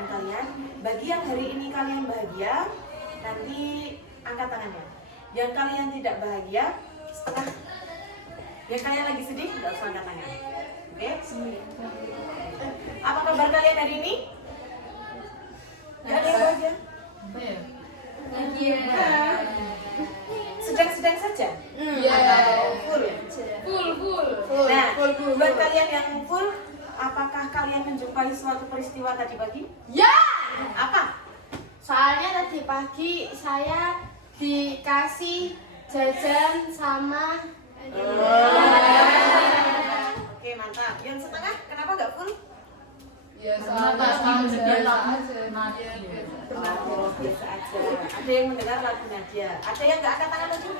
kebahagiaan kalian. Bagi yang hari ini kalian bahagia, nanti angkat tangannya. Yang kalian tidak bahagia, setengah. Yang kalian lagi sedih, nggak usah angkat tangan. Oke? Apa kabar kalian hari ini? Nggak ada yang bahagia? Sedang-sedang saja? Atau full ya? Full. Nah, buat kalian yang full, apakah kalian menjumpai suatu peristiwa tadi pagi? Ya. Apa? Soalnya tadi pagi saya dikasih jajan sama. Oke, mantap. Yang setengah, kenapa nggak full? Ya soalnya biasa aja. Ada yang mendengar lagu Nadia. Ada yang nggak angkat tangan lagi?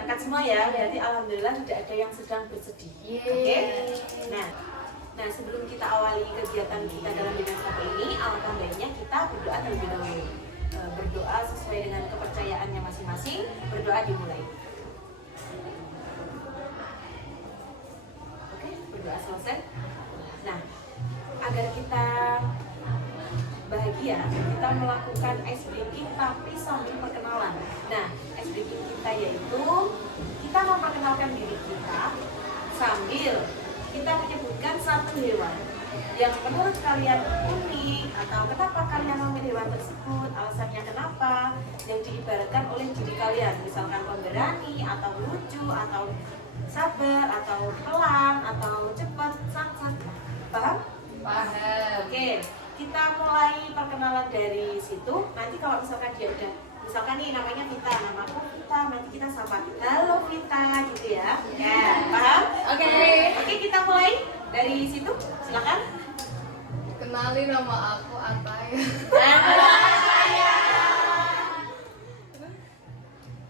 Angkat semua ya. Berarti alhamdulillah tidak ada yang sedang bersedih. Oke? Nah, sebelum kita awali kegiatan kita dalam bidang satu ini, alangkah baiknya kita berdoa terlebih dahulu. Berdoa sesuai dengan kepercayaannya masing-masing. Berdoa dimulai. Oke, berdoa selesai. Nah, agar kita bahagia, kita melakukan ice breaking tapi sambil perkenalan. Nah, ice breaking kita yaitu kita memperkenalkan diri kita sambil kita menyebutkan satu hewan yang menurut kalian unik atau kenapa kalian memilih hewan tersebut, alasannya kenapa, yang diibaratkan oleh diri kalian, misalkan pemberani atau lucu atau sabar atau pelan atau cepat, sang. Paham? Paham. Oke, kita mulai perkenalan dari situ. Nanti kalau misalkan dia udah, misalkan nih namanya Vita, nama aku Vita, nanti kita sapa, halo Vita, gitu ya. Ya, paham? Oke. Oke, kita mulai dari situ. Silakan. Kenalin nama aku Ataya.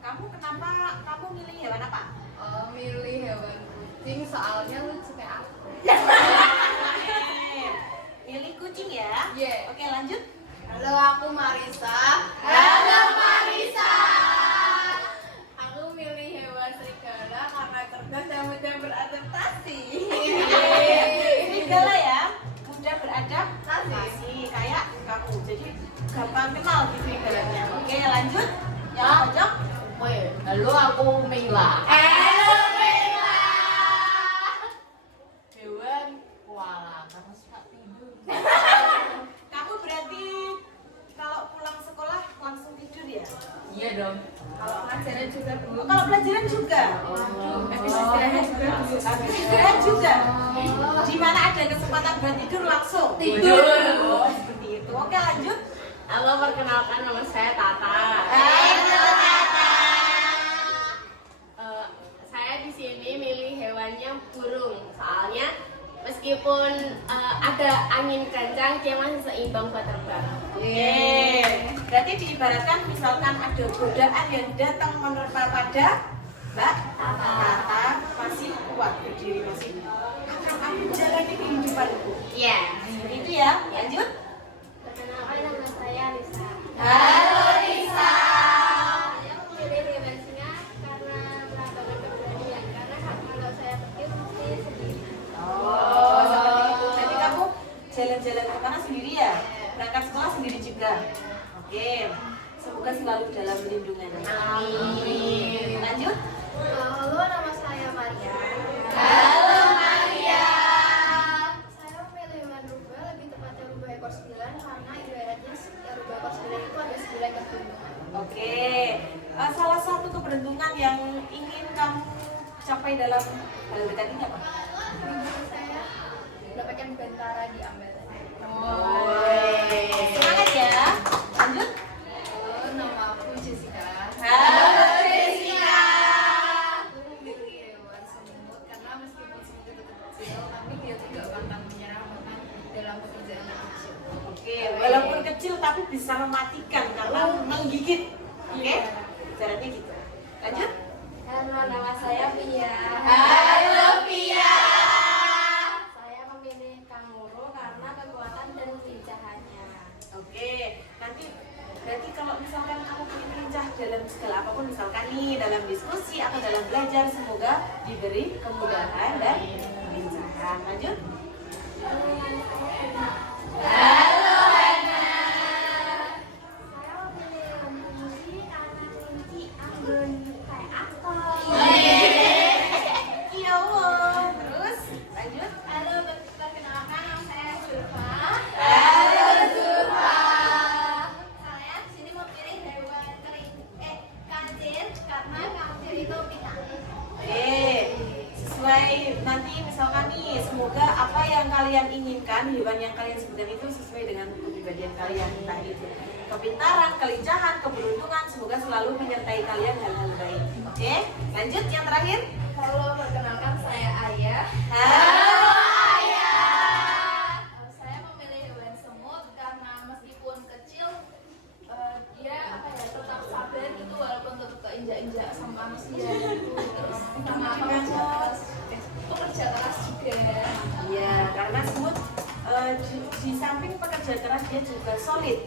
Kamu kenapa kamu milih hewan apa? Milih hewan kucing soalnya lucu kayak aku. Milih kucing ya? Yeah. Oke, lanjut. Halo, aku Marisa. Halo Marisa. Aku milih hewan serigala karena cerdas dan mudah beradaptasi. Serigala ya, mudah beradaptasi kayak kamu. Jadi gampang kenal gitu ibaratnya. Oke, lanjut. Yang pojok. Halo, aku Mila. Halo Mila. Hewan koala karena suka tidur. Kamu berarti kalau pulang sekolah langsung tidur ya? Iya dong. Kalau pelajaran juga Bu. Kalau pelajaran juga? Habis istirahat juga Bu. Habis istirahat juga? Di mana ada kesempatan buat tidur langsung? Tidur. Oh, seperti itu. Oke, lanjut. Halo, perkenalkan nama saya Tata. Halo, Tata. Saya di sini milih hewannya burung. Soalnya meskipun ada angin kencang, dia masih seimbang buat terbang. Berarti diibaratkan misalkan ada godaan yang datang menerpa pada Mbak Tata masih kuat berdiri, masih akan menjalani kehidupanku. Iya. Seperti itu ya. Lanjut. Perkenalkan nama saya Lisa. Halo Lisa. Saya memilih hewan singa karena melambangkan keberanian. Karena kalau saya pergi mesti sendiri. Oh, seperti itu. Nanti kamu jalan-jalan ke mana sendiri ya? Berangkat sekolah sendiri juga. Oke. Semoga selalu dalam lindungannya. Amin. Lanjut. Halo, nama saya Maria. Halo Maria. Saya memilih hewan rubah, lebih tepatnya rubah ekor 9 karena ibaratnya rubah ekor 9 itu ada 9 keberuntungan. Oke. Salah satu keberuntungan yang ingin kamu capai dalam hal dekat ini apa? Saya mendapatkan bentara di Ambatan. Semangat ya. Lanjut. Halo, nama aku Jessica. Halo Jessica. Aku memilih hewan semut karena meskipun semut itu kecil, tapi dia tidak pantang menyerah bahkan dalam pekerjaan yang kecil. Oke, walaupun kecil tapi bisa mematikan karena menggigit. Oke? Ibaratnya gitu. Lanjut. Halo, nama saya Pia. Halo Pia. Saya memilih kanguru karena kekuatan dan kelincahannya. Oke, nanti berarti kalau misalkan kamu punya lincah dalam segala apapun, misalkan nih dalam diskusi atau dalam belajar, semoga diberi kemudahan dan kelincahan. Lanjut. Halo, nama saya Halo Hana. Saya memilih lampu kunci karena kunci anggun kayak apa? Iya, terus lanjut. Halo, perkenalkan nama saya Zulfa. Halo Zulfa. Saya di sini memilih hewan kancil karena kancil itu pintar. Oke, sesuai nanti misalkan nih, semoga apa yang kalian inginkan, hewan yang kalian sebutkan itu sesuai dengan kepribadian kalian, entah itu kepintaran, kelincahan, keberuntungan, semoga selalu menyertai kalian hal-hal baik. Oke, lanjut yang terakhir. Halo, perkenalkan saya Ayah. Halo. Saya memilih hewan semut karena meskipun kecil, dia tetap sabar gitu walaupun tetap keinjak-injak sama manusia gitu. Terus sama pekerja keras juga. Iya, karena semut di samping pekerja keras dia juga solid.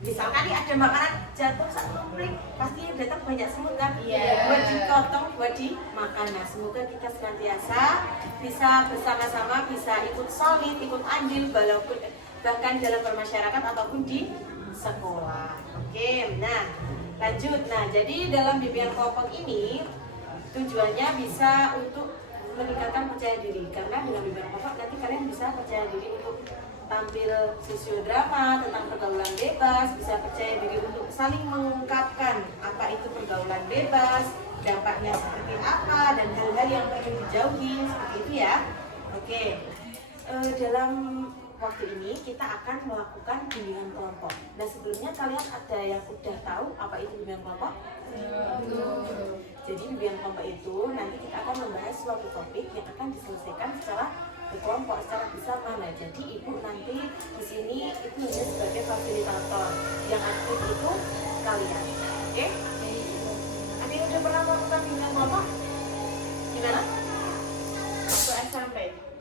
Misalkan nih ada makanan jatuh satu klik, pasti datang banyak semut kan? Iya. Buat dipotong, buat dimakan. Nah, semoga kita senantiasa bisa bersama-sama, bisa ikut solid, ikut andil, walaupun bahkan dalam bermasyarakat ataupun di sekolah. Oke, nah lanjut. Nah, jadi dalam bimbingan kelompok ini tujuannya bisa untuk meningkatkan percaya diri, karena dengan bimbingan kelompok nanti kalian bisa percaya diri untuk tampil sosiodrama tentang pergaulan bebas, bisa percaya diri untuk saling mengungkapkan apa itu pergaulan bebas, dampaknya seperti apa, dan hal-hal yang perlu dijauhi, seperti itu ya. Oke, dalam waktu ini kita akan melakukan bimbingan kelompok. Nah, sebelumnya kalian ada yang udah tahu apa itu bimbingan kelompok? Jadi bimbingan kelompok itu nanti kita akan membahas suatu topik yang akan diselesaikan secara berkelompok, secara bersama. Nah, jadi ibu nanti di sini itu hanya sebagai fasilitator, yang aktif itu kalian. Oke? Ada yang udah pernah melakukan bimbingan kelompok? Gimana? Waktu SMP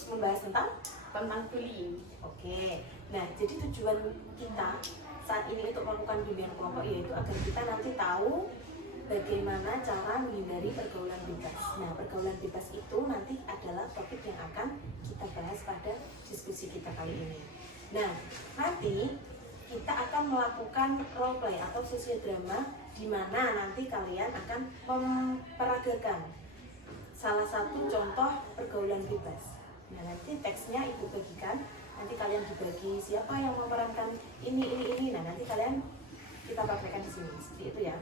Membahas tentang? tentang bullying. Oke, nah jadi tujuan kita saat ini untuk melakukan bimbingan kelompok yaitu agar kita nanti tahu bagaimana cara menghindari pergaulan bebas. Nah, pergaulan bebas itu nanti adalah topik yang akan kita bahas pada diskusi kita kali ini. Nah, nanti kita akan melakukan role play atau sosiodrama di mana nanti kalian akan memperagakan salah satu contoh pergaulan bebas. Nah, nanti teksnya ibu bagikan, nanti kalian dibagi siapa yang memerankan ini. Nah, nanti kalian kita praktekkan di sini, seperti itu ya.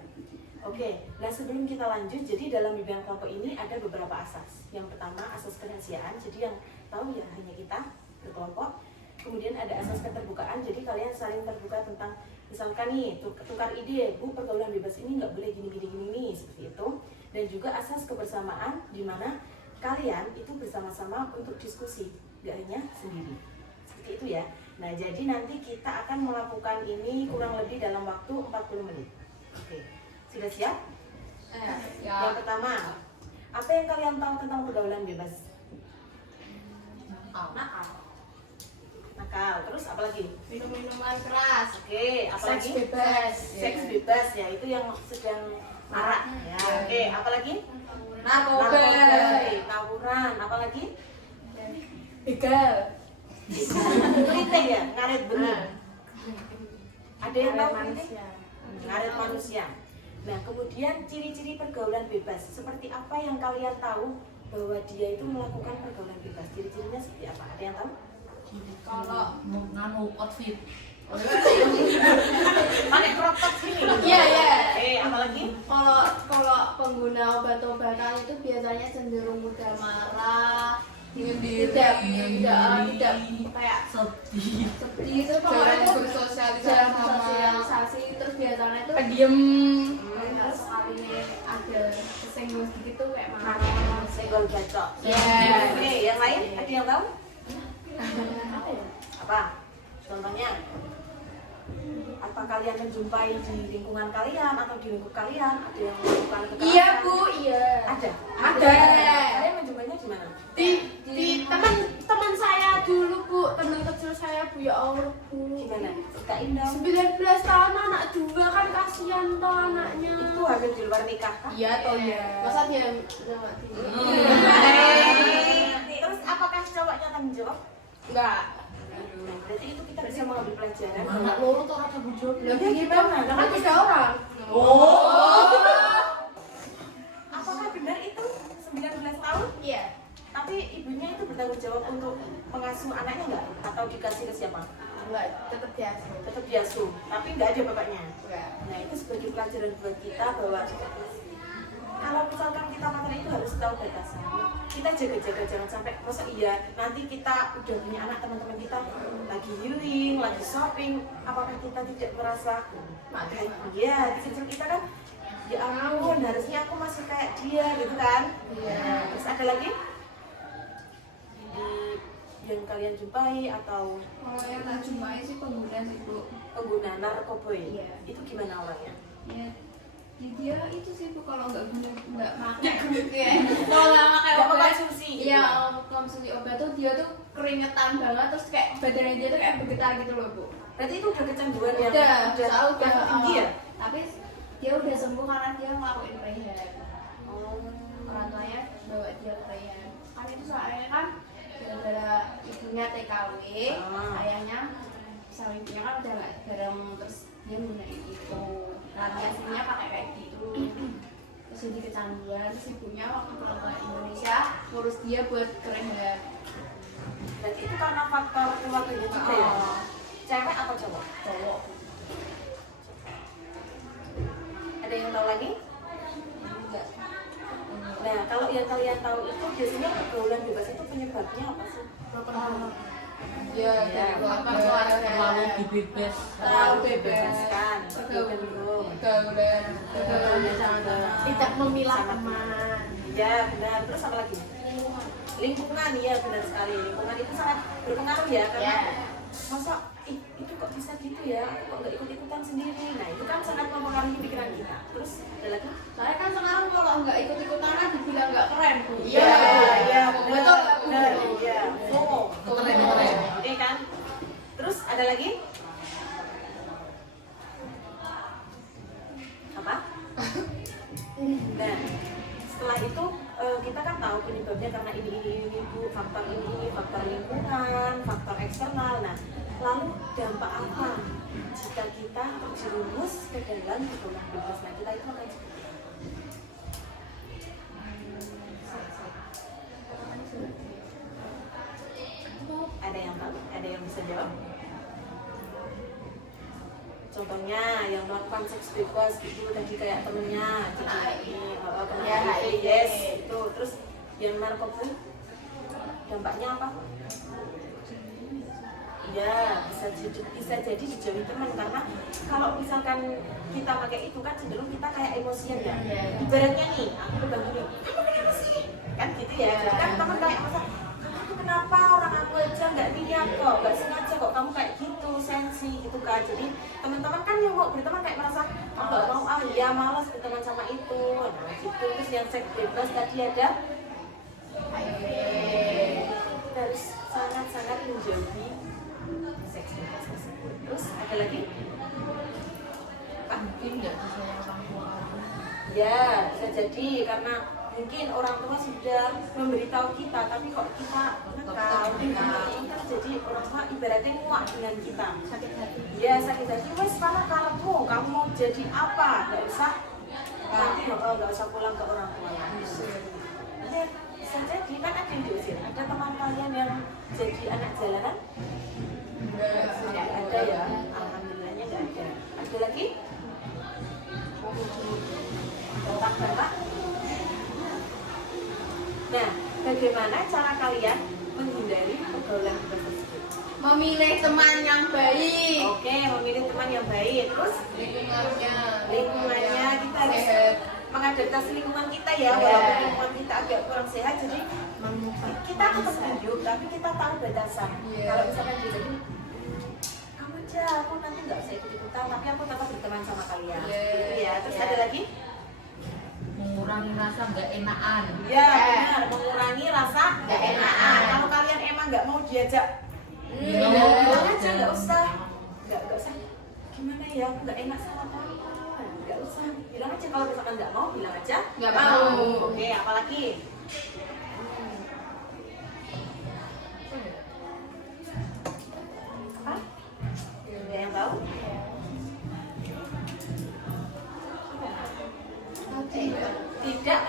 Oke, nah sebelum kita lanjut, jadi dalam bimbingan kelompok ini ada beberapa asas. Yang pertama asas kerahasiaan, jadi yang tahu ya hanya kita berkelompok. Kemudian ada asas keterbukaan, jadi kalian saling terbuka tentang misalkan nih tukar ide, bu pergaulan bebas ini nggak boleh gini, seperti itu. Dan juga asas kebersamaan, di mana kalian itu bersama-sama untuk diskusi, nggak hanya sendiri. Seperti itu ya. Nah, jadi nanti kita akan melakukan ini kurang lebih dalam waktu 40 menit. Oke, sudah siap? Yang pertama, apa yang kalian tahu tentang pergaulan bebas? Nakal. Terus apa lagi? Minum-minuman keras. Oke, apa lagi? Seks bebas. Seks bebas ya, itu yang sedang marak ya. Oke, apa lagi? Narkoba. Tawuran, apa lagi? Begal. Kelitih ya, ngaret benih. Ada yang tahu kelitih? manusia. Ngaret manusia. Nah, kemudian ciri-ciri pergaulan bebas. Seperti apa yang kalian tahu bahwa dia itu melakukan pergaulan bebas? Ciri-cirinya seperti apa? Ada yang tahu? Kalau nganu outfit Pakai crop top sini. Iya, iya. Apa lagi? Kalau pengguna obat-obatan itu biasanya cenderung mudah marah, tidak kayak sedih seperti itu, pokoknya itu bersosialisasi sama sosialisasi, terus biasanya itu pendiam terus sekali ada kesenggung sedikit tuh kayak marah. Senggol bacok. Yes. Oke, yang lain ada yang tahu? Apa ya? Apa? Contohnya? Apa kalian menjumpai di lingkungan kalian atau di lingkup kalian ada yang melakukan kekerasan? Iya Bu, iya. Ada. Ada. Kalian menjumpainya di mana? Di teman saya dulu Bu, teman kecil saya Bu, ya Allah Bu. Gimana? Ceritain dong. 19 tahun anak juga kan, kasihan toh anaknya. Itu hamil di luar nikah kah? Iya toh ya. Masa dia nggak Terus apakah cowoknya tanggung jawab? Enggak. Nah, berarti itu kita bisa mengambil pelajaran. Anak loro tuh orang tanggung jawab. Ya gimana? Nah, kan Tiga orang. apakah benar itu 19 tahun? Iya. Tapi ibunya itu bertanggung jawab untuk mengasuh anaknya nggak? Atau dikasih ke siapa? Enggak, tetap biasa. Tetap diasuh, tapi nggak ada bapaknya. Enggak. Nah itu sebagai pelajaran buat kita bahwa kalau misalkan kita makan itu harus tahu batasnya. Kita jaga-jaga jangan sampai masa iya nanti kita udah punya anak, teman-teman kita lagi healing, lagi shopping, apakah kita tidak merasa makan? Iya, di situ kita kan ya ampun harusnya aku masih kayak dia gitu kan. Iya. Terus ada lagi di yang kalian jumpai atau Kalau yang tak jumpai sih pengguna sih Bu. pengguna narkoba Iya. itu gimana orangnya? Ya, dia itu sih Bu kalau nggak pakai ya. Kalau nggak pakai Nggak obat, mengkonsumsi gitu? iya kalau konsumsi obat tuh dia tuh keringetan banget terus kayak badannya dia tuh kayak bergetar gitu loh Bu. Berarti itu udah kecanduan yang Udah tinggi ya? Tapi dia udah sembuh karena dia ngelakuin rehab. Oh. Orang tuanya bawa dia ke rehab. Kan itu soalnya kan gara-gara ibunya TKW, ayahnya sama ibunya kan udah nggak bareng terus dia gunain itu. Radiasinya pakai kayak gitu. Terus jadi kecanduan, terus ibunya waktu pulang ke Indonesia ngurus dia buat ke rehab. Berarti itu karena faktor keluarganya juga ya? Cewek atau cowok? Cowok. Ada yang tahu lagi? Enggak. Nah, kalau yang kalian tahu itu biasanya pergaulan bebas itu penyebabnya apa sih? Iya, Ya, Terlalu dibebas. Terlalu bebas. Bebaskan. Belum. Pergaulan Tidak memilah teman. Ya, benar. Terus apa lagi? Lingkungan, ya benar sekali. Lingkungan itu sangat berpengaruh ya, karena masa itu kok bisa gitu ya, aku kok nggak ikut-ikutan sendiri. Nah, itu kan sangat mempengaruhi pikiran kita. Terus ada lagi? Soalnya kan sekarang kalau nggak ikut-ikutan kan dibilang nggak keren Bu. Iya, betul benar. nggak, Bu? Benar, iya. FOMO. Keren. Oke kan? Terus ada lagi? Apa? Nah, setelah itu kita kan tahu penyebabnya karena ini Bu, faktor ini, faktor lingkungan, faktor eksternal. Nah, lalu dampak apa jika kita terjerumus ke dalam pergaulan bebas? Nah, kita itu akan ada yang tahu? Ada yang bisa jawab? Contohnya yang melakukan seks bebas gitu tadi kayak temennya jadi kena Ya, HIV, HIV. yes itu. Terus yang narkoba dampaknya apa? Ya bisa jadi dijauhi teman karena kalau misalkan kita pakai itu kan cenderung kita kayak emosian ya. Ibaratnya nih aku pegang gini, kamu kenapa sih? Kan gitu ya. Jadi kan teman kayak masa kamu tuh kenapa, orang aku aja nggak niat kok, nggak sengaja kok kamu kayak gitu, sensi gitu kan. Jadi teman-teman kan yang mau berteman kayak merasa oh nggak mau, ah ya malas berteman sama itu. Nah gitu. Terus yang seks bebas tadi ada kita harus sangat-sangat menjauhi seks bebas tersebut. Terus ada lagi? Mungkin nggak sesuai orang tua. Ya, bisa jadi karena mungkin orang tua sudah memberitahu kita, tapi kok kita nakal, kita jadi orang tua ibaratnya muak dengan kita. Sakit hati. Ya, sakit hati, wes karena kamu mau jadi apa? Gak usah, nanti nggak usah pulang ke orang tua lagi. Ya, bisa jadi kan ada yang diusir. Ada teman kalian yang jadi anak jalanan? Nggak ada ya, alhamdulillahnya nggak ada. Ada lagi? Kontak. Nah, bagaimana cara kalian menghindari pergaulan bebas tersebut? Memilih teman yang baik. Oke, memilih teman yang baik. Terus lingkungannya kita harus mengadaptasi lingkungan kita ya, walaupun lingkungan kita agak kurang sehat. Jadi kita tetap hidup, tapi kita tahu batasan. Kalau misalkan gitu, kamu aja, aku nanti nggak usah ikut-ikutan, tapi aku tetap berteman sama kalian. Gitu ya. Terus ada lagi? Mengurangi rasa nggak enakan. Ya, benar, mengurangi rasa nggak enakan. Kalau kalian emang nggak mau diajak, bilang aja nggak usah, nggak usah. Gimana ya, aku nggak enak sama kamu. Nggak usah, bilang aja kalau misalkan nggak mau, bilang aja Nggak mau. Oke, apalagi?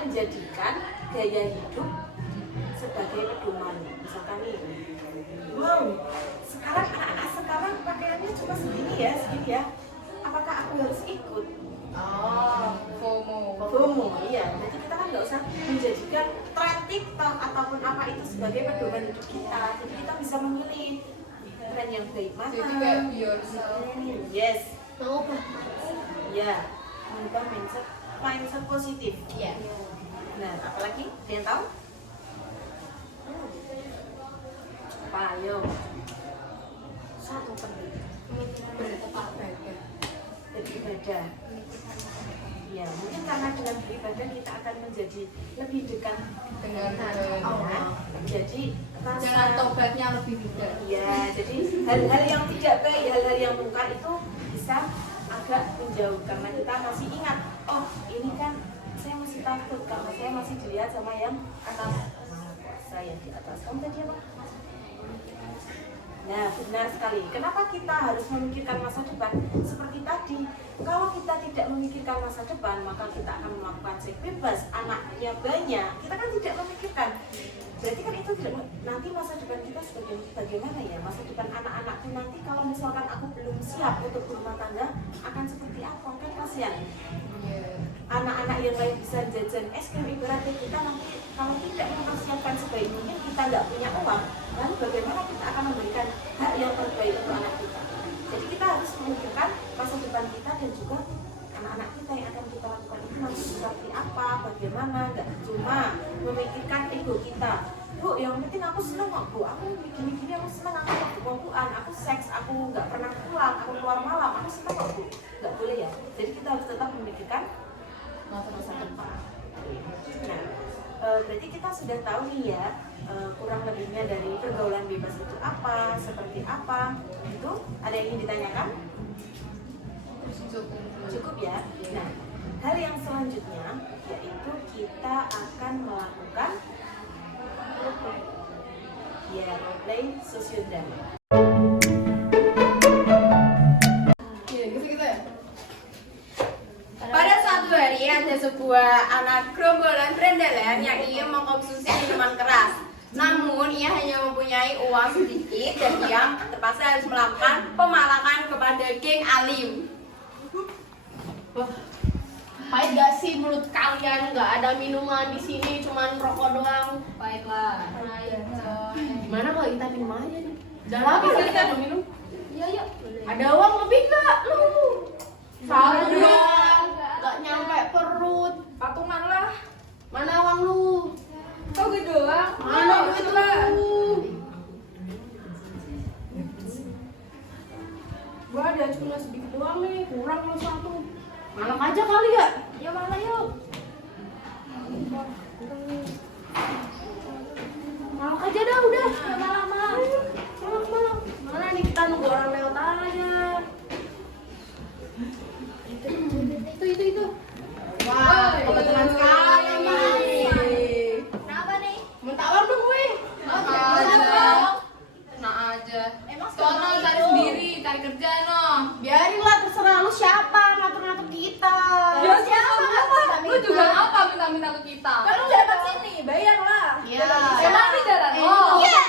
menjadikan gaya hidup sebagai pedoman. Misalkan nih, wow, sekarang anak-anak sekarang pakaiannya cuma segini ya. Apakah aku harus ikut? FOMO, iya. Jadi kita kan nggak usah menjadikan tren TikTok ataupun apa itu sebagai pedoman hidup kita. Jadi kita bisa memilih tren yang baik mana. Jadi kayak be yourself. Yes, Mau apa? ya, mengubah mindset positif. Iya. Nah, apalagi? Ada yang tahu? Apa? Ayo. Satu penting. Beribadah. Ya, mungkin karena dengan beribadah kita akan menjadi lebih dekat Dengan Allah. Jadi jalan tobatnya lebih mudah. ya, jadi hal-hal yang tidak baik, hal-hal yang mungkar itu bisa agak menjauh karena kita masih ingat, oh ini kan saya masih takut karena saya masih dilihat sama yang atas. Nah, saya di atas. Kamu tadi apa? Nah, benar sekali. Kenapa kita harus memikirkan masa depan? Seperti tadi, kalau kita tidak memikirkan masa depan, maka kita akan melakukan seks bebas, anaknya banyak. Kita kan tidak memikirkan. Berarti kan itu tidak, nanti masa depan kita sebagai bagaimana ya? Masa depan anak-anakku nanti kalau misalkan aku belum siap untuk berumah tangga, akan seperti apa? Kan kasihan. Anak-anak yang lain bisa jajan es krim, ibaratnya kita nanti kalau tidak mempersiapkan sebaik mungkin, kita nggak punya uang, lalu bagaimana kita akan memberikan hak yang terbaik untuk anak kita? Jadi kita harus memikirkan masa depan kita dan juga anak-anak kita yang akan kita lakukan itu nanti seperti apa, bagaimana, nggak cuma memikirkan ego kita. Bu, yang penting aku seneng kok bu, aku gini-gini aku seneng, aku waktu bukuan, aku seks, aku nggak pernah pulang, aku keluar malam, aku seneng kok bu. Nggak boleh ya, jadi kita harus tetap memikirkan masa depan. Nah, berarti kita sudah tahu nih ya, kurang lebihnya dari pergaulan bebas itu apa, seperti apa. Itu ada yang ingin ditanyakan? Cukup ya. Nah, hal yang selanjutnya yaitu kita akan melakukan roleplay sosiodrama. Pada suatu hari ada sebuah anak gerombolan berandalan yang ingin mengkonsumsi minuman keras. Namun ia hanya mempunyai uang sedikit dan ia terpaksa harus melakukan pemalakan kepada geng alim. Pahit gak sih menurut kalian? Gak ada minuman di sini, cuman rokok doang. Baiklah. Gimana kalau kita minum aja nih? Udah lama loh kita belum minum. Iya, yuk. Ada uang lebih gak lu? Satu. Doang. Gak nyampe perut. Patungan lah. Mana uang lu? Kok gitu doang? Mana duit lu? Gua ada cuma sedikit doang nih, kurang lu satu. Malak aja kali ya? Ya mana yuk? Malak aja dah udah. Malak. Mana nih kita nunggu orang lewat aja. Itu. Wah, kebetulan sekali nih. Kenapa nih? Mentawar dong gue. Nah aja. Emang Sono sekarang cari itu? sendiri, cari kerja no. Biarin lah, terserah lu siapa ngatur-ngatur kita. Ya siapa? Lu juga ngapa minta-minta ke kita? Kan lu dapat sini, bayar lah. Iya. Emang ini jalan lo? Iya.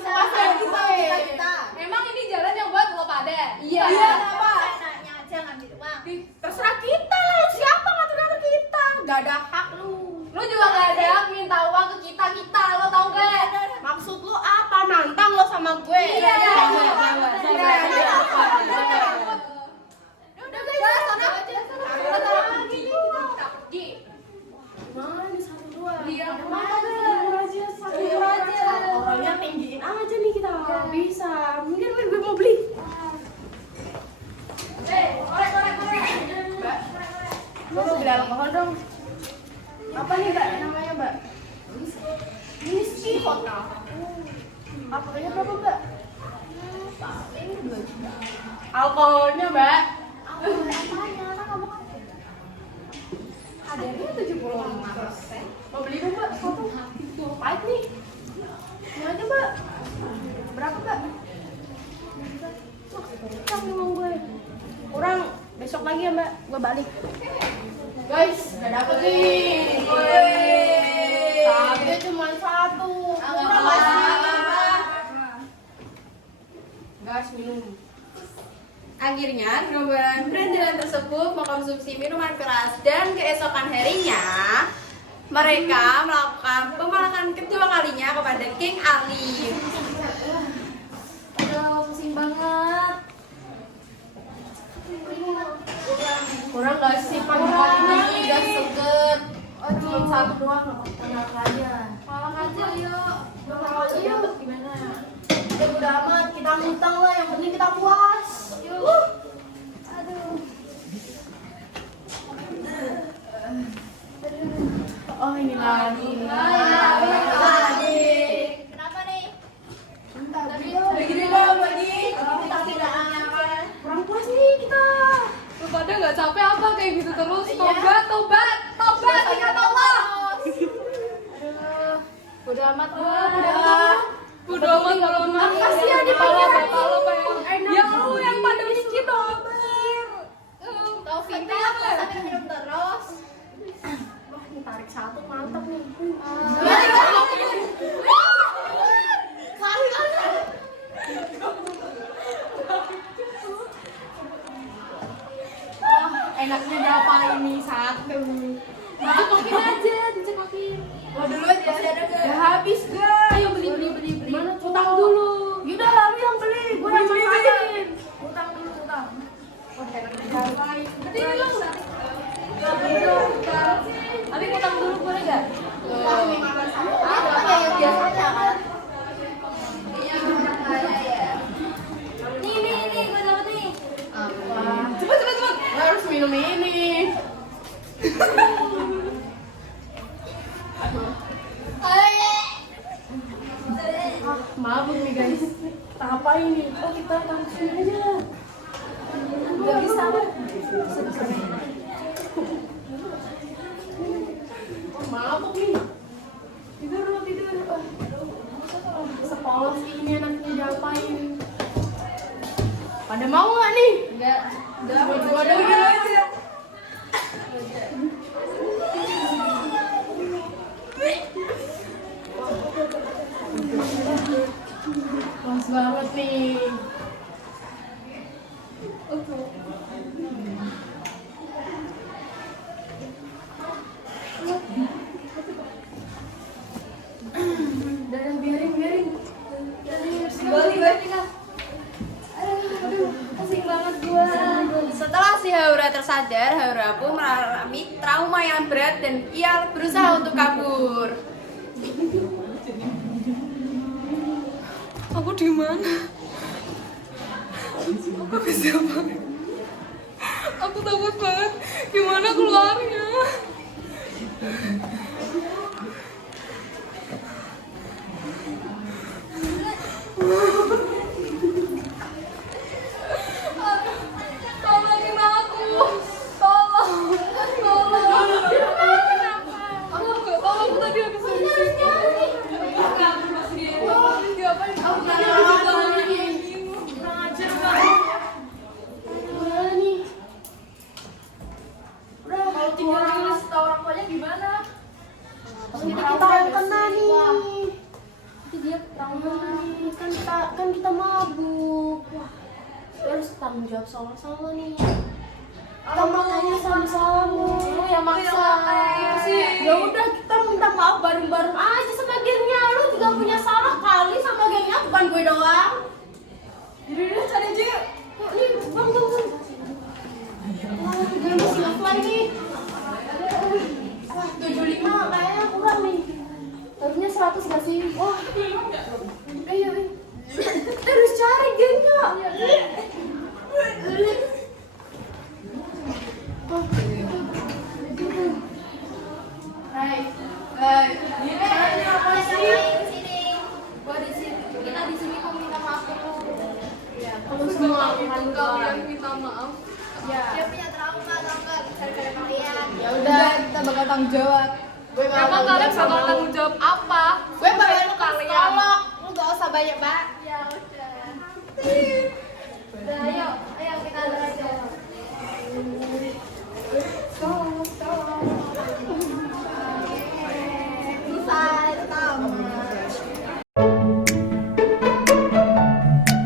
Masa kita. Emang ini jalan yang buat lo pada? Iya. Kenapa? Nanya aja ngambil uang. Terserah kita, lu siapa ngatur-ngatur kita. Gak ada hak lu. Lu juga gak ada hak minta uang ke kita, lo tau gak? Maksud lu apa? Nantang lo sama gue? Iya. Udah guys, sana. Kita pergi. Mana nih satu dua? Iya, Mana aja satu Iya dua aja. Orangnya tinggiin aja nih kita. Bisa. Mungkin gue mau beli. Mbak, gue mau beli alkohol dong. Apa nih mbak namanya mbak? Whisky. Alkoholnya berapa mbak? Ini 2 juta. Alkoholnya mbak? Apanya? Kan kamu kan Harganya 75%. Mau beli dong mbak? Satu. Pahit nih. Mau aja mbak? Berapa mbak? Kurang uang gue. Kurang. Besok lagi ya mbak, gue balik. Guys, gak dapet nih. Gas minum. Akhirnya gerombolan berandalan tersebut mengkonsumsi minuman keras dan keesokan harinya mereka melakukan pemalakan kedua kalinya kepada King Ali. Aduh, pusing banget. Kurang gak sih pagi-pagi ini udah seger. Oh, cuma satu doang, enak aja. Malah aja yuk. Malah aja yuk. Gimana? Ya udah amat, kita ngutang lah. Yang penting kita puas. Yuk. Aduh. Oh ini lagi. Kenapa nih? Begini dong lagi. Kita tidak kurang puas nih kita. Lu pada nggak capek apa kayak gitu terus? Tobat, tobat, tobat, ingat Allah. Aduh, udah amat udah. Bodo amat, bodo amat. Kasihan dia Pala, pakai pala, pala. Ya lu yang pada miskin tobat. Taufik teh aku sambil minum terus. Wah, ini tarik satu mantap nih. Enaknya berapa ini satu? Dicekokin aja, dicekokin. Lo dulu aja. Udah habis, guys. Ayo beli. Mana utang dulu. Yaudah, lu yang beli. Gua yang masakin. Utang dulu, utang. Berdiri lu. Tapi utang dulu boleh enggak? Apa yang biasanya kan? Nih, gue dapet nih. Cepet. Lo harus minum ini. Mabuk nih, guys. Kita ngapain nih? Oh, kita langsung aja. Gak bisa. Oh, mabuk nih. Tidur. Sepolos ini anaknya diapain? Pada mau nggak nih? Enggak. Gua dulu aja. Pas banget nih. Udah, biarin. Balik Kak. Aduh, pusing banget gua. Setelah si Haura tersadar, Haura pun mengalami trauma yang berat dan ia berusaha untuk kabur. Aku di mana? Aku ke siapa? Aku takut banget. Gimana keluarnya? Tolongin aku. Tolong. Aku nggak tahu. Aku tadi habis dari sini. Diapain? Aku tadi habis dari sini. Kurang ajar banget. Gimana nih? Udah, kalau tinggal nulis tau orang tuanya gimana? Jadi kita yang kena nih. Nanti dia ketahuan nih. Kan kita mabuk. Wah, kita harus tanggung jawab sama-sama nih. Kita makanya sama-sama. Lu yang maksa. Ya udah, kita minta maaf bareng-bareng aja sama gengnya. Lu juga punya salah kali sama gengnya, bukan gue doang. Jadi cari aja yuk. Yuk, nih, bang. Wah, gue masih offline nih. Wah, 75 kayaknya kurang nih. Harusnya 100 gak sih? Wah, ayo. Terus cari gengnya. Hai. Ini apa sih? Gua di sini. Kita di sini kok minta maaf dulu. Ya, kalau semua Kalian minta maaf. Ya. Dia punya trauma, tau nggak? Gara-gara kalian. Ya udah, kita bakal tanggung jawab. Gue bakal Emang kalian bakal tanggung jawab apa? Gue bakal Itu kalian. tolong. Lu gak usah banyak banget. Ya udah. Udah, ayo kita aja. Bisa, tetap.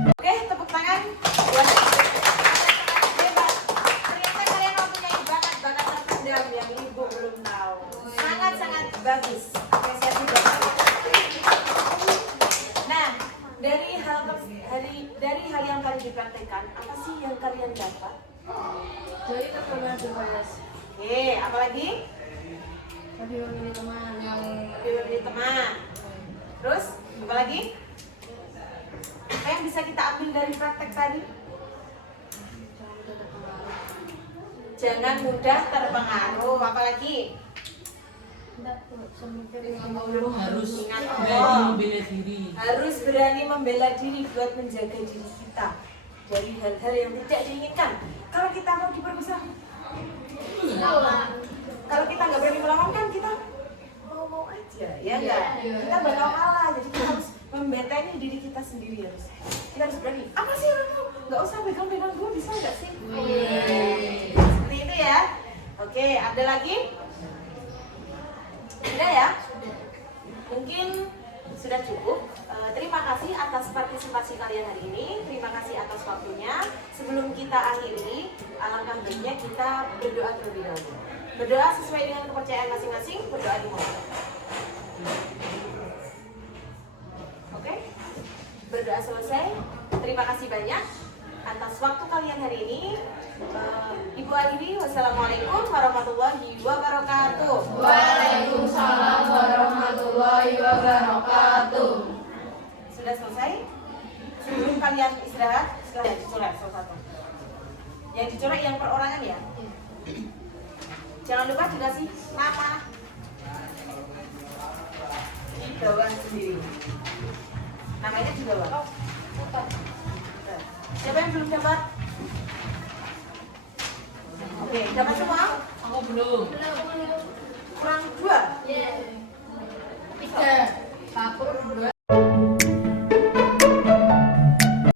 Oke, tepuk dipraktekkan, apa sih yang kalian dapat? Jadi terkenal dewas. Oke, apa lagi? Tadi memilih teman yang Pilih teman. Terus, apa lagi? Apa yang bisa kita ambil dari praktek tadi? Jangan mudah terpengaruh. Apa lagi? Harus Ingat, berani membela diri. harus berani membela diri buat menjaga diri kita dari hal-hal yang tidak diinginkan. Kalau kita mau diperkosa, kalau kita nggak berani melawan kan kita mau aja, ya enggak? Kita bakal kalah. Jadi kita harus membentengi diri kita sendiri harus. Kita harus berani. Apa sih kamu? Nggak usah pegang-pegang gue, bisa nggak sih? Seperti itu ya. Oke, ada lagi? Sudah ya? Mungkin sudah cukup. Terima kasih atas partisipasi kalian hari ini. Terima kasih atas waktunya. Sebelum kita akhiri, alangkah baiknya kita berdoa terlebih dahulu. Berdoa sesuai dengan kepercayaan masing-masing. Berdoa di momen. Oke? Berdoa selesai. Terima kasih banyak atas waktu kalian hari ini. Ibu akhiri, wassalamualaikum warahmatullahi wabarakatuh. Waalaikumsalam warahmatullahi wabarakatuh. Sudah selesai? Sebelum kalian istirahat, sekalian dicoret satu-satu. Yang dicoret yang perorangan ya. Jangan lupa dikasih nama di bawah sendiri. Namanya di bawah. Siapa yang belum dapat? Oke, dapat semua? Aku belum. Kurang 2. Tiga. Satu, dua.